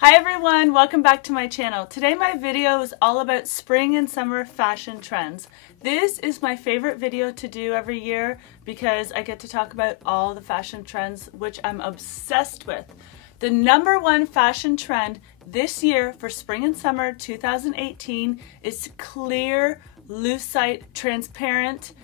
Hi everyone, welcome back to my channel. Today my video is all about spring and summer fashion trends. This is my favorite video to do every year because I get to talk about all the fashion trends which I'm obsessed with. The number one fashion trend this year for spring and summer 2018 is clear, lucite, transparent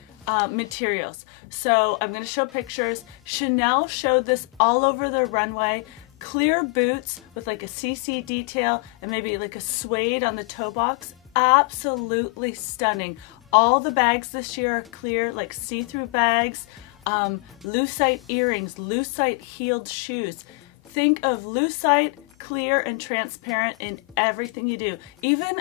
materials. So I'm going to show pictures. Chanel showed this all over the runway. Clear boots with like a CC detail and maybe like a suede on the toe box. Absolutely stunning. All the bags this year are clear, like see-through bags, lucite earrings, lucite heeled shoes. Think of lucite, clear, and transparent in everything you do. Even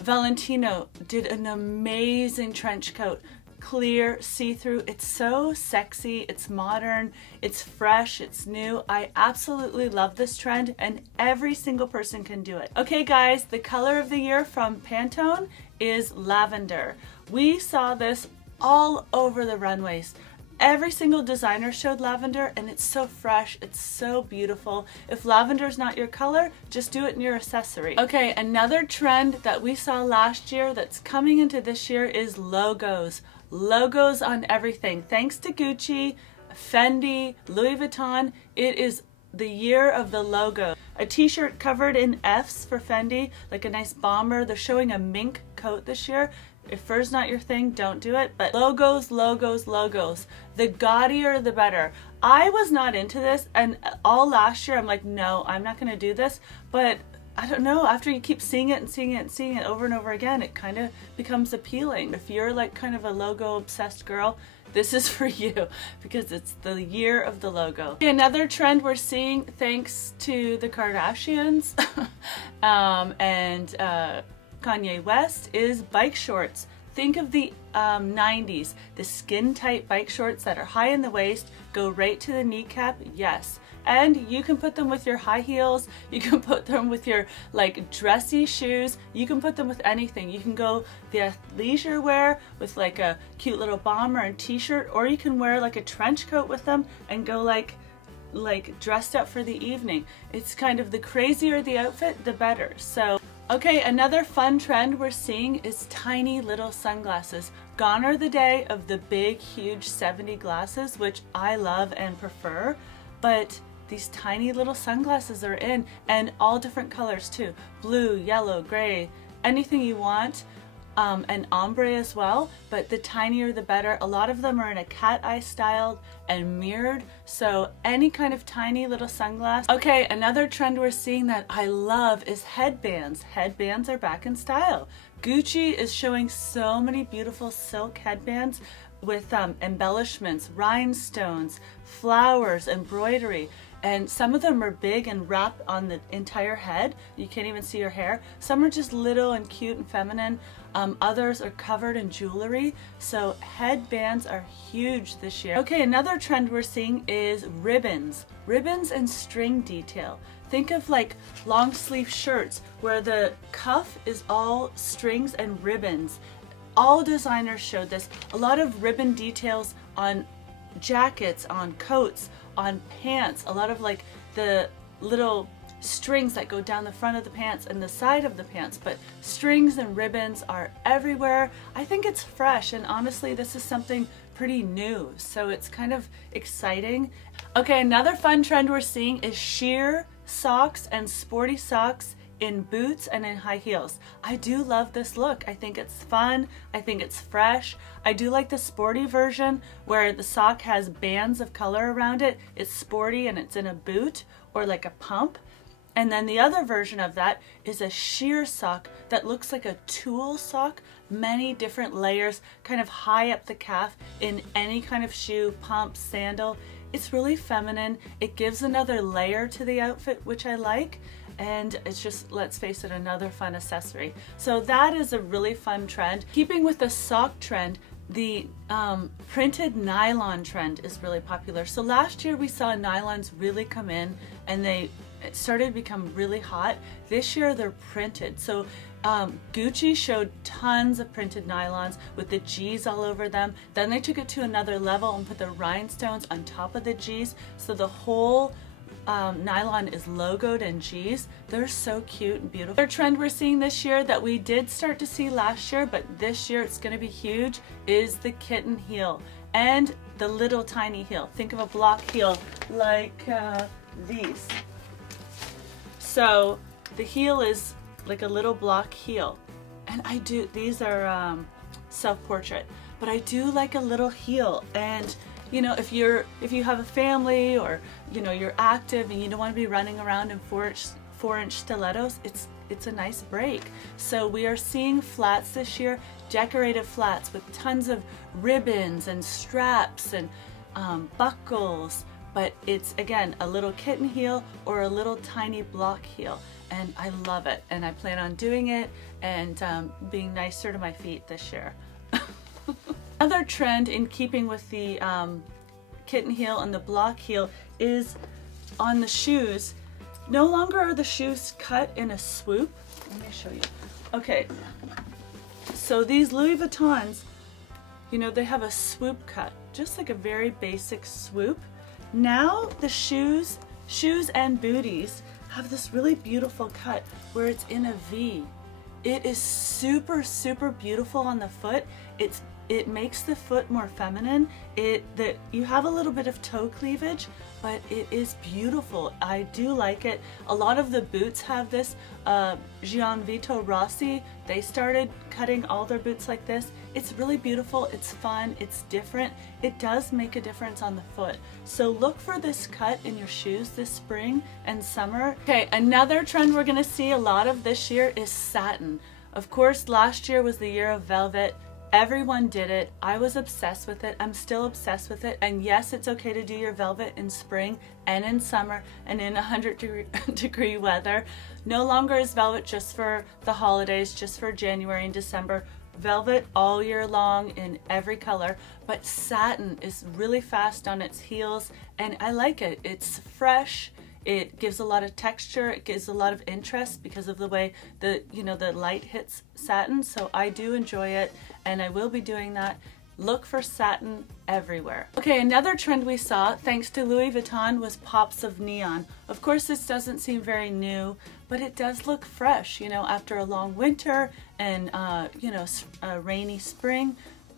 Valentino did an amazing trench coat. Clear, see-through. It's so sexy, it's modern, it's fresh, it's new. I absolutely love this trend and every single person can do it. Okay guys, the color of the year from Pantone is lavender. We saw this all over the runways. Every single designer showed lavender and it's so fresh, it's so beautiful. If lavender is not your color, just do it in your accessory. Okay, another trend that we saw last year that's coming into this year is logos. Logos on everything. Thanks to Gucci, Fendi, Louis Vuitton, it is the year of the logo. A t-shirt covered in F's for Fendi, like a nice bomber. They're showing a mink coat this year. If fur's not your thing, don't do it. But logos, logos, logos. The gaudier, the better. I was not into this, and all last year I'm like, no, I'm not gonna do this. But I don't know, after you keep seeing it and seeing it and seeing it over and over again, it kind of becomes appealing. If you're like kind of a logo obsessed girl, this is for you because it's the year of the logo. Another trend we're seeing thanks to the Kardashians and Kanye West is bike shorts. Think of the 90s, the skin tight bike shorts that are high in the waist, go right to the kneecap, yes. And you can put them with your high heels, you can put them with your like dressy shoes, you can put them with anything. You can go the athleisure wear with like a cute little bomber and t-shirt, or you can wear like a trench coat with them and go like dressed up for the evening. It's kind of the crazier the outfit, the better. So okay, another fun trend we're seeing is tiny little sunglasses. Gone are the day of the big, huge 70 glasses, which I love and prefer, but these tiny little sunglasses are in, and all different colors too. Blue, yellow, gray, anything you want. And ombre as well, but the tinier the better. A lot of them are in a cat eye styled and mirrored, so any kind of tiny little sunglass. Okay, another trend we're seeing that I love is headbands. Headbands are back in style. Gucci is showing so many beautiful silk headbands with embellishments, rhinestones, flowers, embroidery. And some of them are big and wrap on the entire head. You can't even see your hair. Some are just little and cute and feminine. Others are covered in jewelry. So headbands are huge this year. Okay, another trend we're seeing is ribbons. Ribbons and string detail. Think of like long sleeve shirts where the cuff is all strings and ribbons. All designers showed this. A lot of ribbon details on jackets, on coats, on pants, a lot of like the little strings that go down the front of the pants and the side of the pants, but strings and ribbons are everywhere. I think it's fresh, and honestly this is something pretty new, so it's kind of exciting. Okay, another fun trend we're seeing is sheer socks and sporty socks in boots and in high heels. I do love this look. I think it's fun. I think it's fresh. I do like the sporty version where the sock has bands of color around it. It's sporty and it's in a boot or like a pump. And then the other version of that is a sheer sock that looks like a tulle sock, many different layers, kind of high up the calf in any kind of shoe, pump, sandal. It's really feminine. It gives another layer to the outfit, which I like. And it's just, let's face it, another fun accessory. So that is a really fun trend. Keeping with the sock trend, the printed nylon trend is really popular. So last year we saw nylons really come in and it started to become really hot. This year they're printed. So Gucci showed tons of printed nylons with the G's all over them. Then they took it to another level and put the rhinestones on top of the G's. So the whole nylon is logoed in G's. They're so cute and beautiful. Another trend we're seeing this year that we did start to see last year, but this year it's going to be huge, is the kitten heel and the little tiny heel. Think of a block heel like these. So the heel is like a little block heel, and these are self-portrait, but I do like a little heel. And you know, if you have a family, or you know, you're active and you don't want to be running around in 4-inch stilettos, it's a nice break. So we are seeing flats this year, decorated flats with tons of ribbons and straps and buckles, but it's again a little kitten heel or a little tiny block heel, and I love it, and I plan on doing it and being nicer to my feet this year. Another trend in keeping with the kitten heel and the block heel is on the shoes. No longer are the shoes cut in a swoop. Let me show you. Okay, so these Louis Vuittons, you know, they have a swoop cut, just like a very basic swoop. Now the shoes and booties have this really beautiful cut where it's in a V. It is super, super beautiful on the foot. It makes the foot more feminine. You have a little bit of toe cleavage, but it is beautiful. I do like it. A lot of the boots have this. Gianvito Rossi, they started cutting all their boots like this. It's really beautiful, it's fun, it's different. It does make a difference on the foot. So look for this cut in your shoes this spring and summer. Okay, another trend we're gonna see a lot of this year is satin. Of course, last year was the year of velvet. Everyone did it. I was obsessed with it. I'm still obsessed with it. And yes, it's okay to do your velvet in spring and in summer and in 100-degree weather. No longer is velvet just for the holidays, just for January and December. Velvet all year long in every color, but satin is really fast on its heels, and I like it. It's fresh. It gives a lot of texture, it gives a lot of interest because of the way the light hits satin, so I do enjoy it, and I will be doing that. Look for satin everywhere. Okay, another trend we saw, thanks to Louis Vuitton, was pops of neon. Of course, this doesn't seem very new, but it does look fresh, you know, after a long winter and, a rainy spring.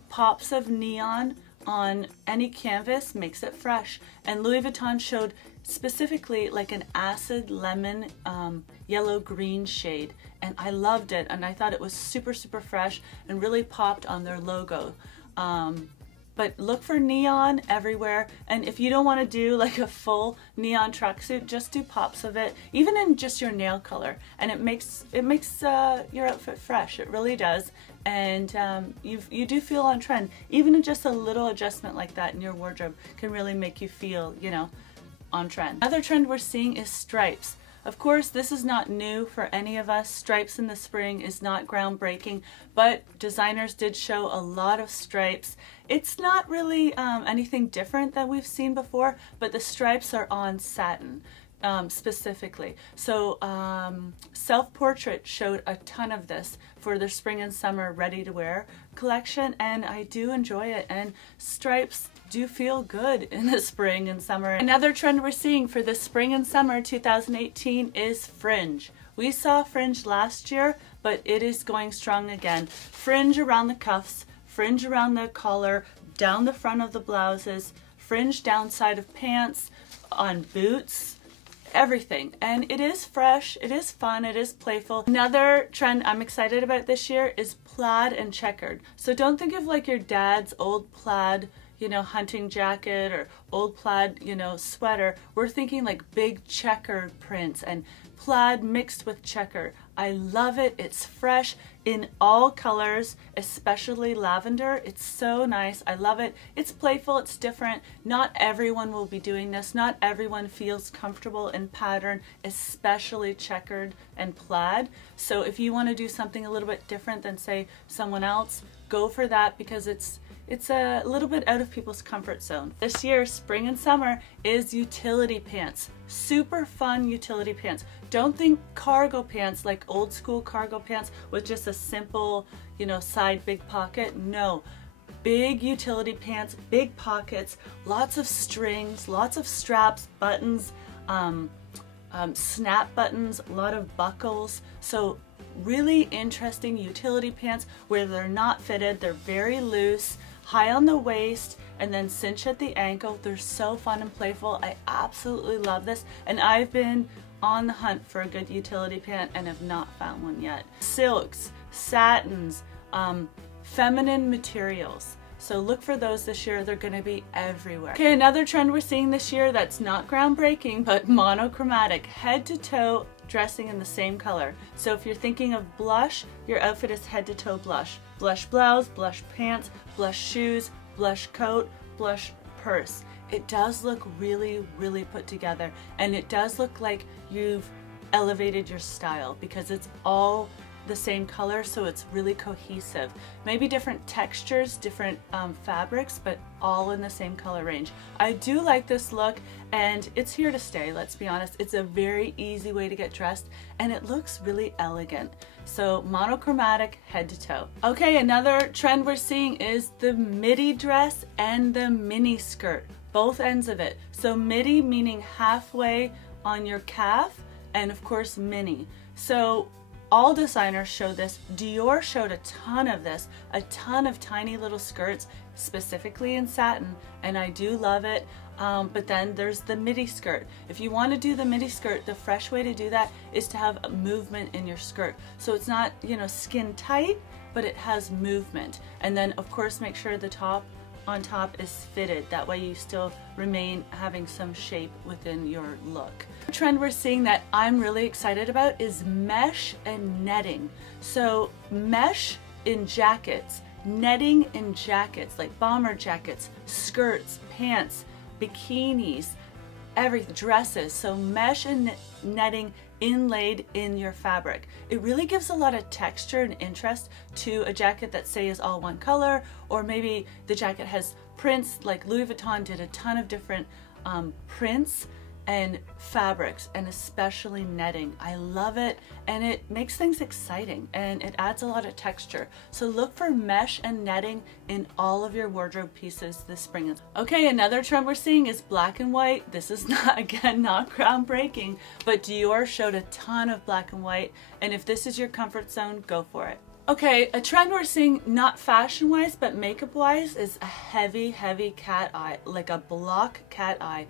Pops of neon on any canvas makes it fresh. And Louis Vuitton showed specifically like an acid lemon yellow green shade, and I loved it, and I thought it was super, super fresh and really popped on their logo. But look for neon everywhere, and if you don't want to do like a full neon tracksuit, just do pops of it, even in just your nail color, and it makes your outfit fresh. It really does, and you do feel on trend. Even just a little adjustment like that in your wardrobe can really make you feel, you know, on trend. Another trend we're seeing is stripes. Of course, this is not new for any of us. Stripes in the spring is not groundbreaking, but designers did show a lot of stripes. It's not really anything different that we've seen before, but the stripes are on satin specifically. So Self-Portrait showed a ton of this for their spring and summer ready-to-wear collection, and I do enjoy it, and stripes do feel good in the spring and summer. Another trend we're seeing for the spring and summer 2018 is fringe. We saw fringe last year, but it is going strong again. Fringe around the cuffs, fringe around the collar, down the front of the blouses, fringe downside of pants, on boots, everything. And it is fresh, it is fun, it is playful. Another trend I'm excited about this year is plaid and checkered. So don't think of like your dad's old plaid, you know, hunting jacket or old plaid, you know, sweater. We're thinking like big checkered prints and plaid mixed with checker. I love it. It's fresh in all colors, especially lavender. It's so nice. I love it. It's playful. It's different. Not everyone will be doing this. Not everyone feels comfortable in pattern, especially checkered and plaid. So if you want to do something a little bit different than say someone else, go for that, because it's a little bit out of people's comfort zone. This year, spring and summer, is utility pants. Super fun utility pants. Don't think cargo pants, like old school cargo pants with just a simple, you know, side big pocket. No. Big utility pants, big pockets, lots of strings, lots of straps, buttons. snap buttons, a lot of buckles. So really interesting utility pants where they're not fitted, they're very loose, high on the waist, and then cinch at the ankle. They're so fun and playful. I absolutely love this, and I've been on the hunt for a good utility pant and have not found one yet. Silks, satins, feminine materials. So look for those this year. They're going to be everywhere. Okay, another trend we're seeing this year that's not groundbreaking, but monochromatic, head to toe dressing in the same color. So if you're thinking of blush, your outfit is head to toe blush. Blush blouse, blush pants, blush shoes, blush coat, blush purse. It does look really, really put together, and it does look like you've elevated your style because it's all the same color, so it's really cohesive. Maybe different textures, different fabrics, but all in the same color range. I do like this look, and it's here to stay, let's be honest. It's a very easy way to get dressed, and it looks really elegant. So monochromatic head to toe. Okay, another trend we're seeing is the midi dress and the mini skirt, both ends of it. So midi meaning halfway on your calf, and of course mini. So all designers show this. Dior showed a ton of this, a ton of tiny little skirts, specifically in satin, and I do love it. But then there's the midi skirt. If you want to do the midi skirt, the fresh way to do that is to have a movement in your skirt. So it's not, you know, skin tight, but it has movement. And then of course make sure the top on top is fitted. That way you still remain having some shape within your look. The trend we're seeing that I'm really excited about is mesh and netting. So mesh in jackets, netting in jackets, like bomber jackets, skirts, pants, bikinis, everything, dresses. So mesh and netting inlaid in your fabric. It really gives a lot of texture and interest to a jacket that say is all one color, or maybe the jacket has prints, like Louis Vuitton did a ton of different prints and fabrics, and especially netting. I love it, and it makes things exciting, and it adds a lot of texture. So look for mesh and netting in all of your wardrobe pieces this spring. Okay, another trend we're seeing is black and white. This is not, again, not groundbreaking, but Dior showed a ton of black and white, and if this is your comfort zone, go for it. Okay, a trend we're seeing, not fashion-wise, but makeup-wise, is a heavy, heavy cat eye, like a block cat eye.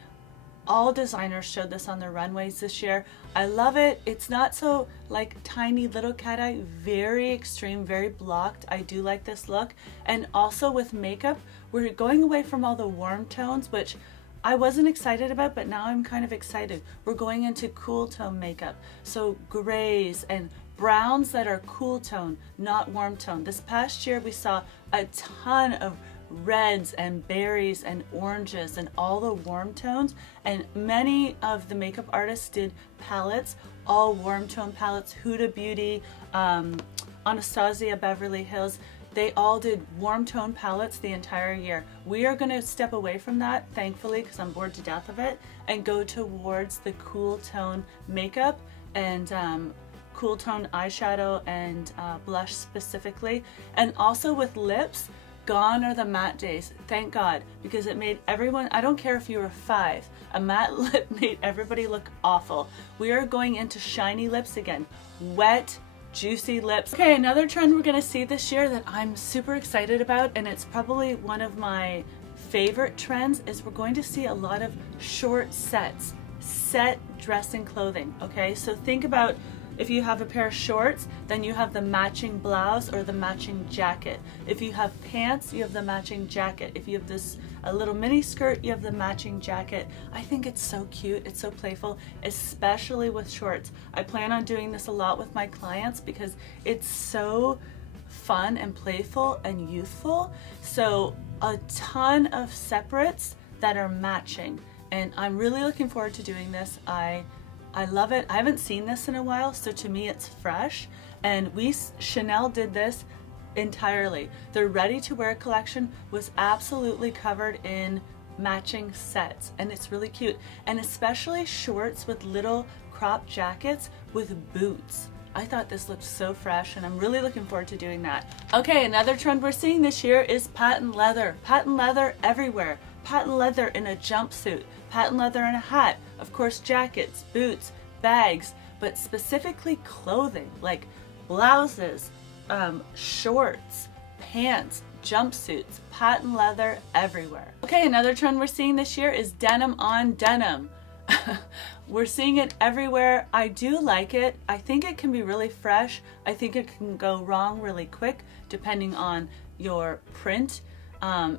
All designers showed this on their runways this year. I love it. It's not so like tiny little cat eye, very extreme, very blocked. I do like this look. And also with makeup, we're going away from all the warm tones, which I wasn't excited about, but now I'm kind of excited. We're going into cool tone makeup. So grays and browns that are cool tone, not warm tone. This past year we saw a ton of reds and berries and oranges and all the warm tones, and many of the makeup artists did palettes, all warm tone palettes. Huda Beauty, Anastasia Beverly Hills, they all did warm tone palettes the entire year. We are going to step away from that, thankfully, because I'm bored to death of it, and go towards the cool tone makeup and cool tone eyeshadow and blush specifically. And also with lips, gone are the matte days, thank God, because it made everyone, I don't care if you were 5, a matte lip made everybody look awful. We are going into shiny lips again, wet, juicy lips. Okay, another trend we're gonna see this year that I'm super excited about, and it's probably one of my favorite trends, is we're going to see a lot of short sets, set dressing clothing, okay? So think about, if you have a pair of shorts, then you have the matching blouse or the matching jacket. If you have pants, you have the matching jacket. If you have a little mini skirt, you have the matching jacket. I think it's so cute, it's so playful, especially with shorts. I plan on doing this a lot with my clients because it's so fun and playful and youthful. So a ton of separates that are matching, and I'm really looking forward to doing this. I love it. I haven't seen this in a while, so to me it's fresh. And Chanel did this entirely. Their ready-to-wear collection was absolutely covered in matching sets, and it's really cute. And especially shorts with little crop jackets with boots. I thought this looked so fresh, and I'm really looking forward to doing that. Okay, another trend we're seeing this year is patent leather. Patent leather everywhere. patent leather in a jumpsuit, patent leather in a hat, of course jackets, boots, bags, but specifically clothing like blouses, shorts, pants, jumpsuits, patent leather everywhere. Okay, another trend we're seeing this year is denim on denim. We're seeing it everywhere. I do like it. I think it can be really fresh. I think it can go wrong really quick depending on your print,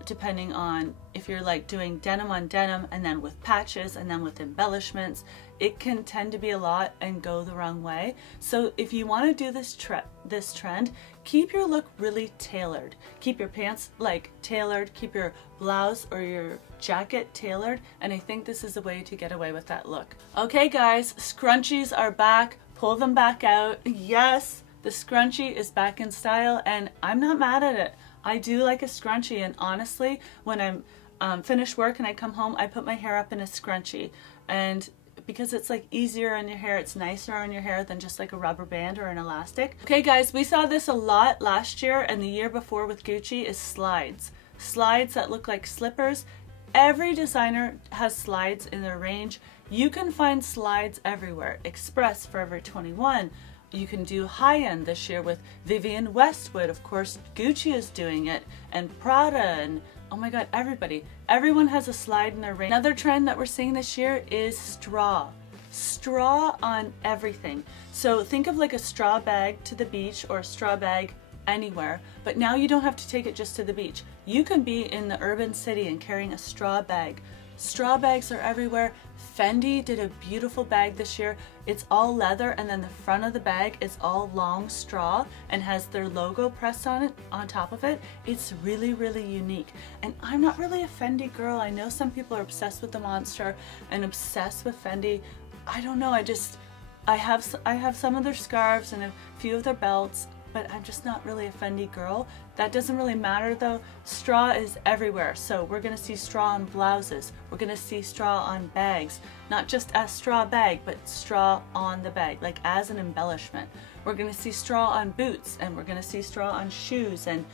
depending on if you're like doing denim on denim and then with patches and then with embellishments. It can tend to be a lot and go the wrong way. So if you want to do this trend, keep your look really tailored. Keep your pants like tailored, keep your blouse or your jacket tailored, and I think this is a way to get away with that look. Okay guys, scrunchies are back. Pull them back out. Yes, the scrunchie is back in style and I'm not mad at it. I do like a scrunchie, and honestly, when I'm finished work and I come home, I put my hair up in a scrunchie, and because it's like easier on your hair, it's nicer on your hair than just like a rubber band or an elastic. Okay guys, we saw this a lot last year and the year before with Gucci is slides. Slides that look like slippers. Every designer has slides in their range. You can find slides everywhere. Express, Forever 21. You can do high-end this year with Vivienne Westwood. Of course, Gucci is doing it, and Prada, and oh my god, everybody. Everyone has a slide in their range. Another trend that we're seeing this year is straw. Straw on everything. So think of like a straw bag to the beach or a straw bag anywhere, but now you don't have to take it just to the beach. You can be in the urban city and carrying a straw bag. Straw bags are everywhere. Fendi did a beautiful bag this year. It's all leather and then the front of the bag is all long straw and has their logo pressed on it, on top of it. It's really, really unique. And I'm not really a Fendi girl. I know some people are obsessed with the monster and obsessed with Fendi. I don't know, I have some of their scarves and a few of their belts, but I'm just not really a Fendi girl. That doesn't really matter though. Straw is everywhere. So we're gonna see straw on blouses. We're gonna see straw on bags. Not just as straw bag, but straw on the bag, like as an embellishment. We're gonna see straw on boots, and we're gonna see straw on shoes, and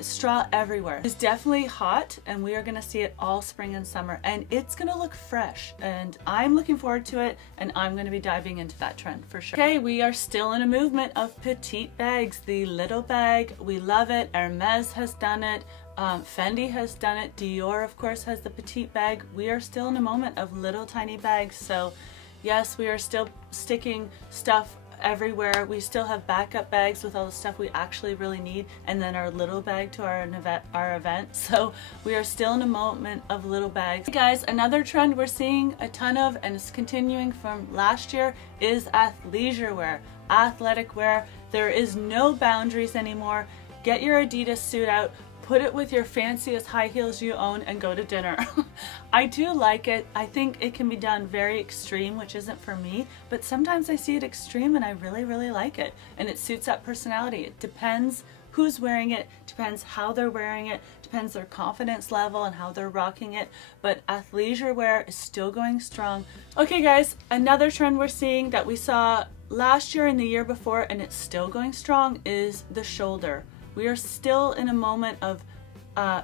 straw everywhere. It's definitely hot, and we are gonna see it all spring and summer, and it's gonna look fresh, and I'm looking forward to it, and I'm gonna be diving into that trend for sure. Okay, we are still in a movement of petite bags. The little bag, we love it. Hermes has done it. Fendi has done it. Dior, of course, has the petite bag. We are still in a moment of little tiny bags, so yes, we are still sticking stuff everywhere. We still have backup bags with all the stuff we actually really need, and then our little bag to our event. So we are still in a moment of little bags. Hey guys, another trend we're seeing a ton of, and it's continuing from last year, is athleisure wear, athletic wear. There is no boundaries anymore. Get your Adidas suit out, put it with your fanciest high heels you own, and go to dinner. I do like it. I think it can be done very extreme, which isn't for me, but sometimes I see it extreme and I really, really like it. And it suits that personality. It depends who's wearing it, depends how they're wearing it, depends their confidence level and how they're rocking it, but athleisure wear is still going strong. Okay guys, another trend we're seeing that we saw last year and the year before, and it's still going strong, is the shoulder. We are still in a moment of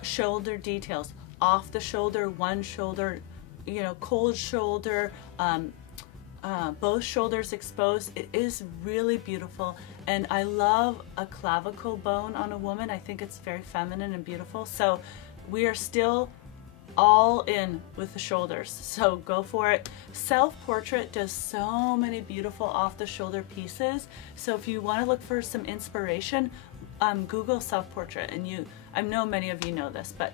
shoulder details. Off the shoulder, one shoulder, you know, cold shoulder, both shoulders exposed. It is really beautiful, and I love a clavicle bone on a woman. I think it's very feminine and beautiful. So we are still all in with the shoulders, so go for it. Self-Portrait does so many beautiful off the shoulder pieces, so if you want to look for some inspiration, Google Self-Portrait, and I know many of you know this, but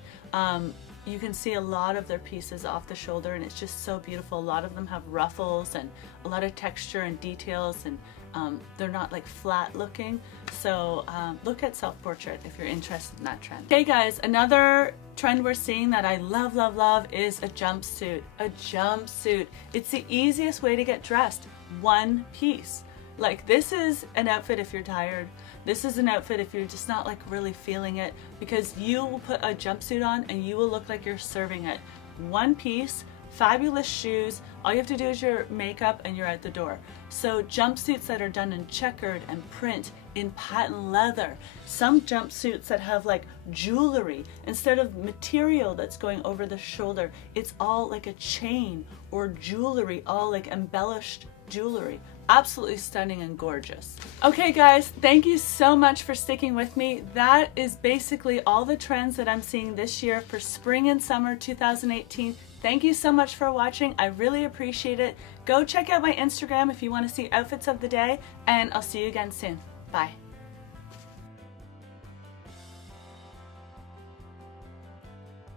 you can see a lot of their pieces off the shoulder, and it's just so beautiful. A lot of them have ruffles and a lot of texture and details, and they're not like flat looking. So look at Self-Portrait if you're interested in that trend. Okay guys, another trend we're seeing that I love, love, love is a jumpsuit. A jumpsuit. It's the easiest way to get dressed. One piece. Like, this is an outfit if you're tired. This is an outfit if you're just not like really feeling it, because you will put a jumpsuit on and you will look like you're serving it. One piece, fabulous shoes. All you have to do is your makeup and you're at the door. So jumpsuits that are done in checkered and print in patent leather. Some jumpsuits that have like jewelry, instead of material that's going over the shoulder, it's all like a chain or jewelry, all like embellished jewelry. Absolutely stunning and gorgeous. Okay guys, thank you so much for sticking with me. That is basically all the trends that I'm seeing this year for spring and summer 2018. Thank you so much for watching. I really appreciate it. Go check out my Instagram if you want to see outfits of the day, and I'll see you again soon. Bye.